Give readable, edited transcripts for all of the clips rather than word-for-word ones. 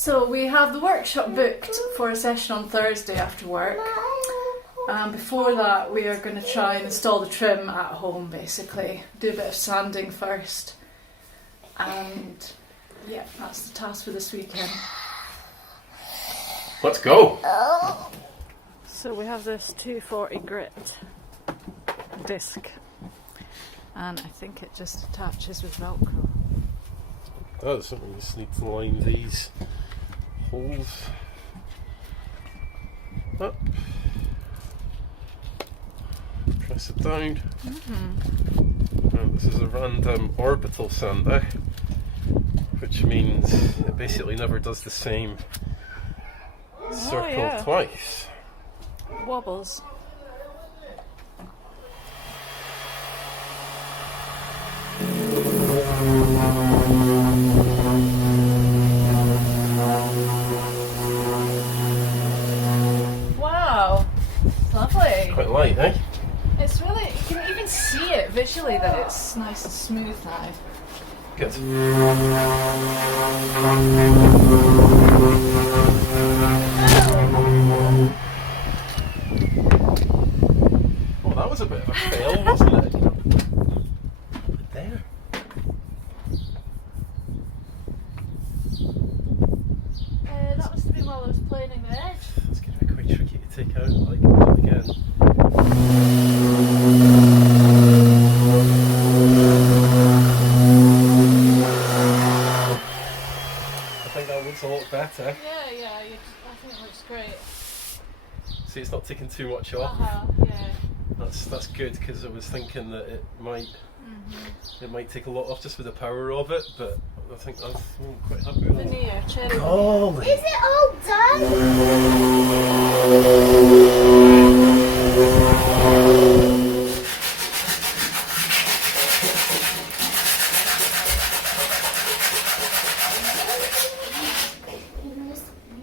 So we have the workshop booked for a session on Thursday after work. Before that we are going to try and install the trim at home basically. Do a bit of sanding first. And yeah, that's the task for this weekend. Let's go! So we have this 240 grit disc. And I think it just attaches with Velcro. It does. We just need to line these holes up. Press it down. And this is a random orbital sander, which means it basically never does the same circle twice. Wobbles. Wow, lovely. Quite light, eh? It's really, you can even see it visually that it's nice and smooth now. Good. Oh, that was a bit of a fail, wasn't it? There. That must have been while I was planing the edge. It's going to be quite tricky to take out like that again. I think that looks a lot better. Yeah, I think it looks great. See, it's not taking too much off. Yeah. That's good, because I was thinking that it might take a lot off just with the power of it, but I think I'm quite happy with it. Veneer, cherry. Golly! Is it all done?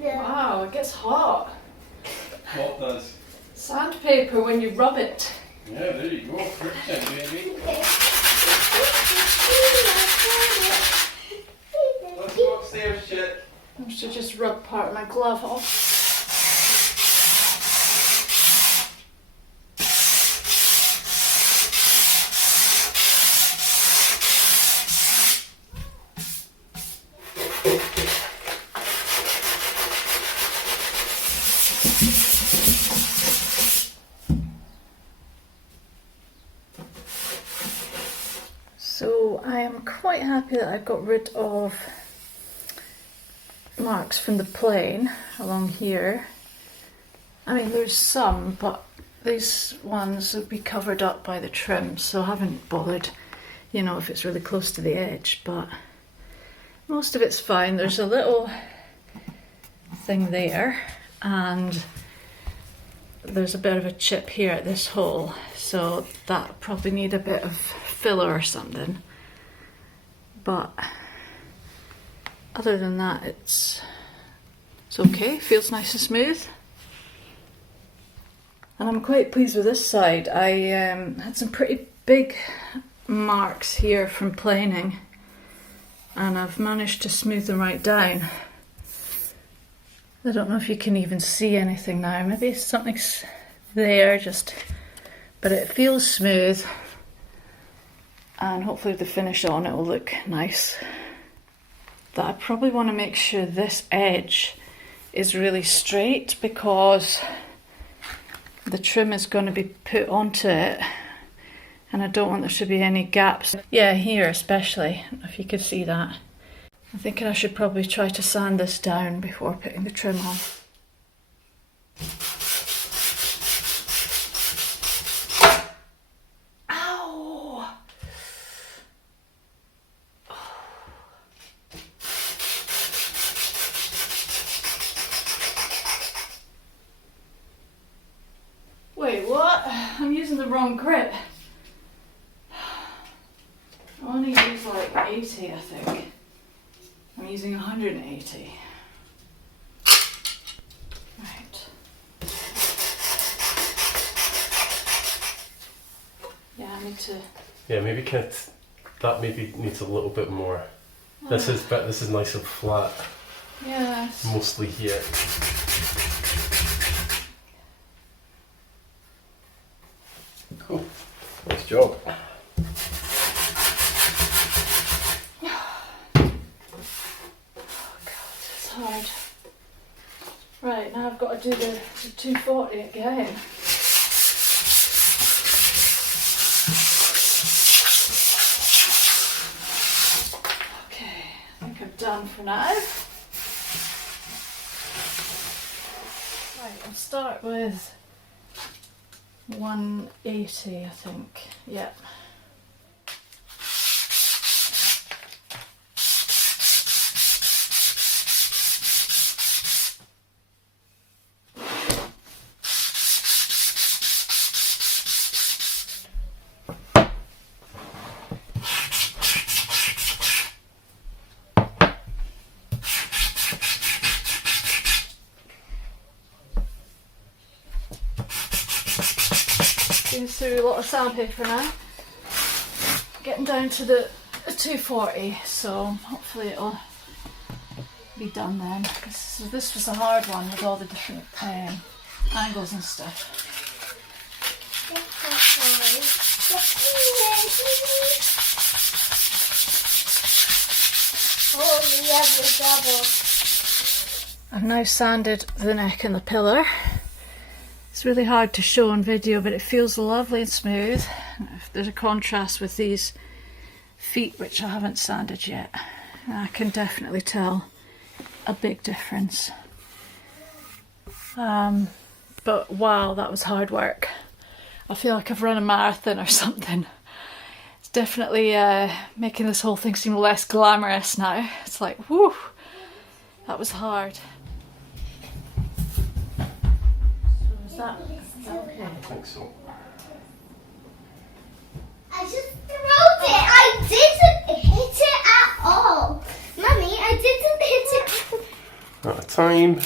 Wow, it gets hot. What does? Sandpaper when you rub it. Yeah, there you go. Friction, baby. Let's go upstairs, chick. I should just rub part of my glove off. So I am quite happy that I've got rid of marks from the plane along here. I mean, there's some, but these ones will be covered up by the trim, so I haven't bothered, you know, if it's really close to the edge, but most of it's fine. There's a little thing there, and there's a bit of a chip here at this hole, so that probably need a bit of filler or something, but other than that it's okay, feels nice and smooth. And I'm quite pleased with this side. I had some pretty big marks here from planing, and I've managed to smooth them right down. I don't know if you can even see anything now, maybe something's there, but it feels smooth, and hopefully with the finish on it will look nice. That I probably want to make sure this edge is really straight, because the trim is going to be put onto it and I don't want there to be any gaps. Yeah, here especially, if you could see that. I'm thinking I should probably try to sand this down before putting the trim on. Ow! Wait, what? I'm using the wrong grip. I only use like 80, I think. I'm using 180. Right. Yeah, I need to. Yeah, maybe that maybe needs a little bit more. This is nice and flat. Yes. Mostly here. Cool. Nice job. It's hard. Right, now I've got to do the 240 again. Okay, I think I'm done for now. Right, I'll start with 180, I think. Yep. Going through a lot of sandpaper now. Getting down to the 240, so hopefully it'll be done then. This was a hard one with all the different angles and stuff. Oh, we have the double. I've now sanded the neck and the pillar. It's really hard to show on video, but it feels lovely and smooth. There's a contrast with these feet, which I haven't sanded yet. I can definitely tell a big difference. But wow, that was hard work. I feel like I've run a marathon or something. It's definitely making this whole thing seem less glamorous now. It's like, whew, that was hard. Is that okay? I think so. I just threw it. I didn't hit it at all. Mummy, I didn't hit it. Out of time.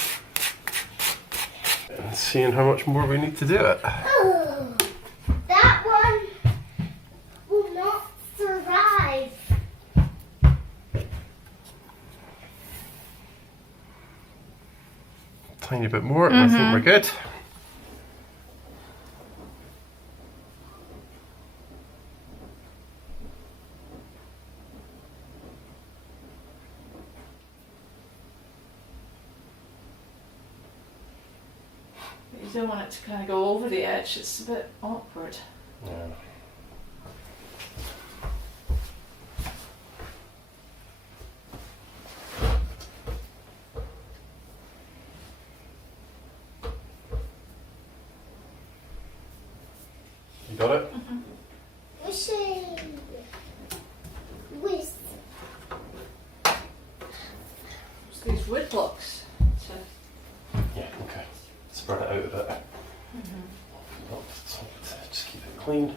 And seeing how much more we need to do it. Oh, that one will not survive. Tiny bit more, and I think we're good. You don't want it to kind of go over the edge, it's a bit awkward. Yeah. You got it? Wishing. Wish. It's these wood blocks. Yeah, okay. Spread it out a bit. Not so, just keep it clean.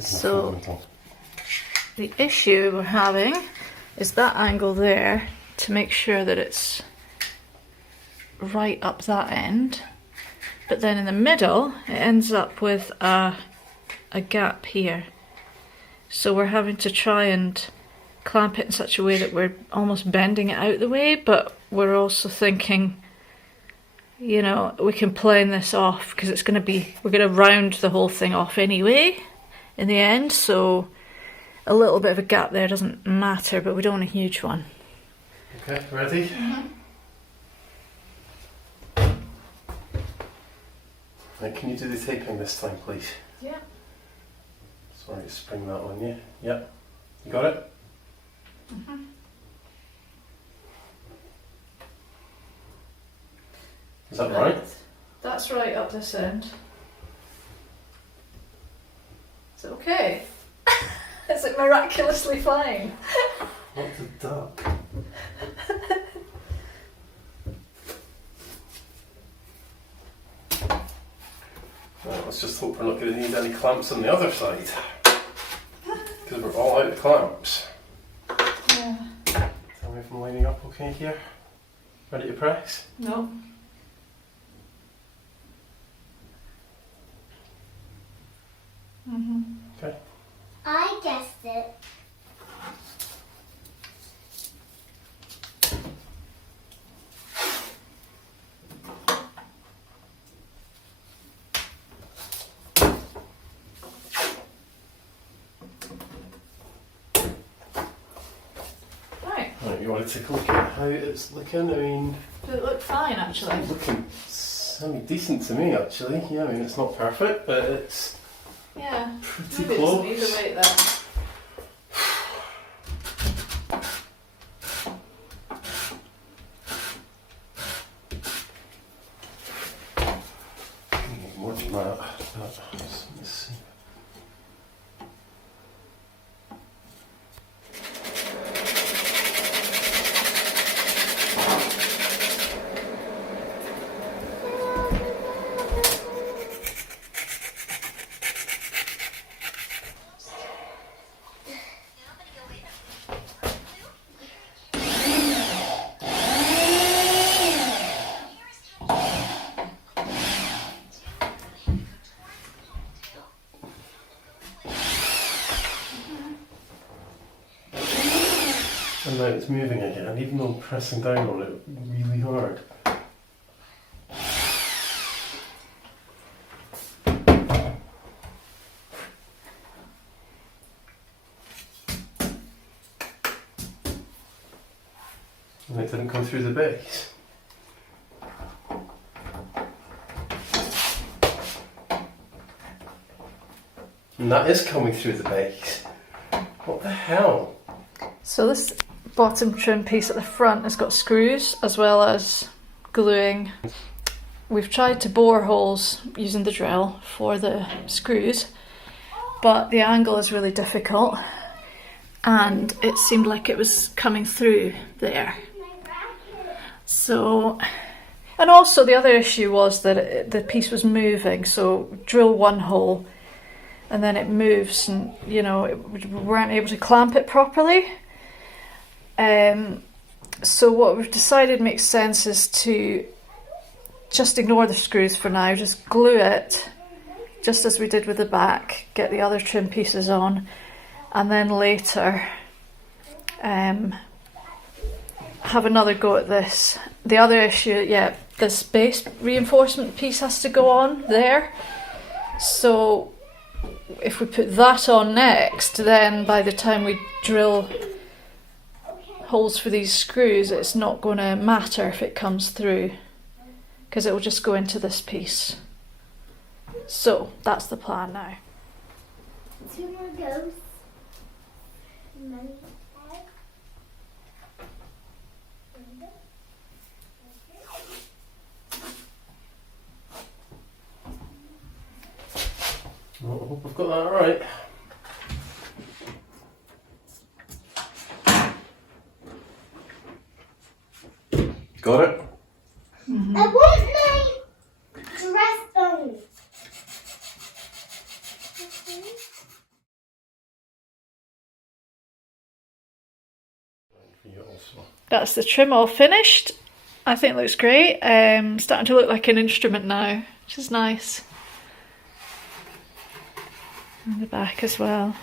So the issue we're having is that angle there, to make sure that it's right up that end, but then in the middle it ends up with a gap here, so we're having to try and clamp it in such a way that we're almost bending it out the way, but we're also thinking, you know, we can plane this off because it's going to be, we're going to round the whole thing off anyway in the end, so a little bit of a gap there doesn't matter, but we don't want a huge one. Okay, ready? Right, can you do the taping this time, please? Yeah. Sorry to spring that on you. Yep. You got it? Is that right? That's right up this end. Is it okay? Is it miraculously fine? What the duck? Right, let's just hope we're not going to need any clamps on the other side. Because we're all out of clamps. Yeah. Tell me if I'm lining up okay here. Ready to press? No. Okay. I guessed it. you want to take a look at how it's looking? I mean, Does it look fine actually? it's looking semi-decent to me actually. Yeah, I mean it's not perfect, but it's Yeah. pretty Maybe close. it's either way then. More than that. Let's see. And now it's moving again, even though I'm pressing down on it really hard. And it didn't come through the base. And that is coming through the base. What the hell? So this bottom trim piece at the front has got screws as well as gluing. We've tried to bore holes using the drill for the screws, but the angle is really difficult and it seemed like it was coming through there. So, and also the other issue was that the piece was moving, so drill one hole and then it moves and, you know, we weren't able to clamp it properly. So what we've decided makes sense is to just ignore the screws for now, just glue it, just as we did with the back, get the other trim pieces on, and then later have another go at this. The other issue, yeah, this base reinforcement piece has to go on there. So if we put that on next, then by the time we drill holes for these screws, it's not going to matter if it comes through because it will just go into this piece. So that's the plan now. 2 more goes. Well, I hope I've got that right. Got it? I want my dress on. For you also. That's the trim all finished. I think it looks great. Starting to look like an instrument now, which is nice. And the back as well.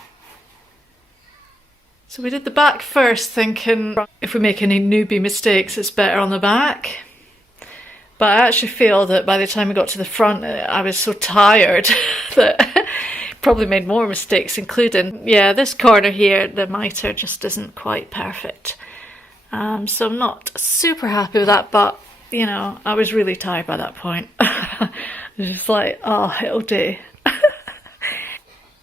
So we did the back first, thinking if we make any newbie mistakes, it's better on the back. But I actually feel that by the time we got to the front, I was so tired that probably made more mistakes, including, yeah, this corner here, the mitre just isn't quite perfect. So I'm not super happy with that, but, you know, I was really tired by that point. I was just like, oh, it'll do.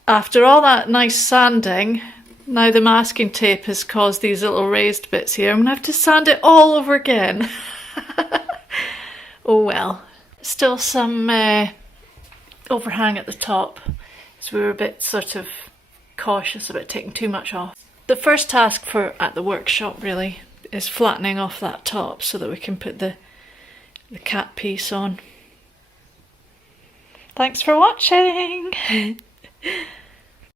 After all that nice sanding, now the masking tape has caused these little raised bits here. I'm going to have to sand it all over again. Oh well. Still some overhang at the top, so we were a bit sort of cautious about taking too much off. The first task at the workshop really is flattening off that top so that we can put the cap piece on. Thanks for watching!